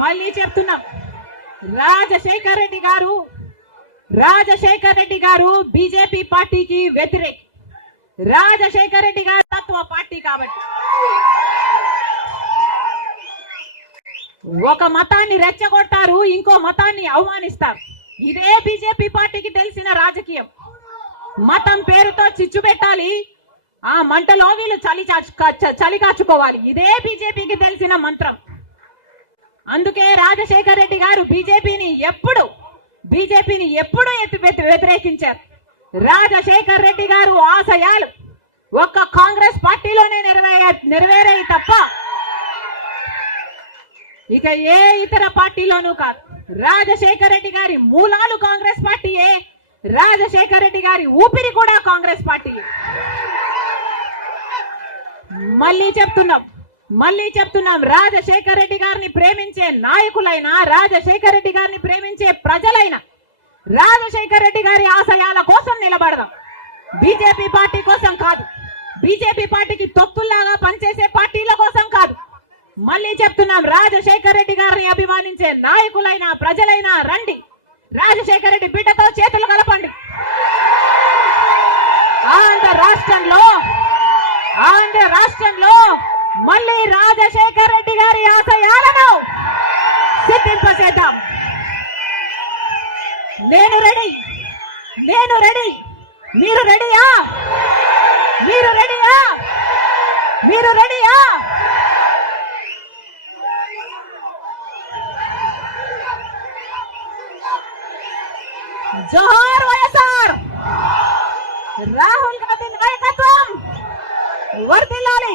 మళ్ళీ చెప్తున్నాం, రాజశేఖర్ రెడ్డి గారు బీజేపీ పార్టీకి వ్యతిరేక. రాజశేఖర్ రెడ్డి గారు తత్వ పార్టీ కాబట్టి ఒక మతాన్ని రెచ్చగొడతారు, ఇంకో మతాన్ని అవమానిస్తారు. ఇదే బీజేపీ పార్టీకి తెలిసిన రాజకీయం. మతం పేరుతో చిచ్చు పెట్టాలి, ఆ మంటలో వీళ్ళు చలి కాచుకోవాలి. ఇదే బీజేపీకి తెలిసిన మంత్రం. అందుకే రాజశేఖర్ రెడ్డి గారు బీజేపీని ఎప్పుడు వ్యతిరేకించారు. రాజశేఖర్ రెడ్డి గారు ఆశయాలు ఒక్క కాంగ్రెస్ పార్టీలోనే నెరవేరాయి తప్ప ఇక ఏ ఇతర పార్టీలోనూ కాదు. రాజశేఖర్ రెడ్డి గారి మూలాలు కాంగ్రెస్ పార్టీయే, రాజశేఖర్ రెడ్డి గారి ఊపిరి కూడా కాంగ్రెస్ పార్టీయే. మళ్ళీ చెప్తున్నాం, రాజశేఖర్ రెడ్డి గారిని ప్రేమించే నాయకులైనా, రాజశేఖర్ రెడ్డి గారిని ప్రేమించే ప్రజలైనా రాజశేఖర్ రెడ్డి గారి ఆశయాల కోసం నిలబడదాం, బీజేపీ పార్టీ కోసం కాదు, బీజేపీ పార్టీకి తొత్తుల్లాగా పనిచేసే పార్టీల కోసం కాదు. మళ్ళీ చెప్తున్నాం, రాజశేఖర్ రెడ్డి గారిని అభిమానించే నాయకులైనా ప్రజలైనా రండి, రాజశేఖర్ రెడ్డి బిడ్డతో చేతులు కలపండి. ఆంధ్ర రాష్ట్రంలో మళ్ళీ రాజశేఖర్ రెడ్డి గారి ఆశయాలను సిద్ధింపచేద్దాం. నేను రెడీ. మీరు రెడీయా? జోహార్ వైఎస్ఆర్. రాహుల్ గాంధీ నాయకత్వం వర్ధిల్లాలి.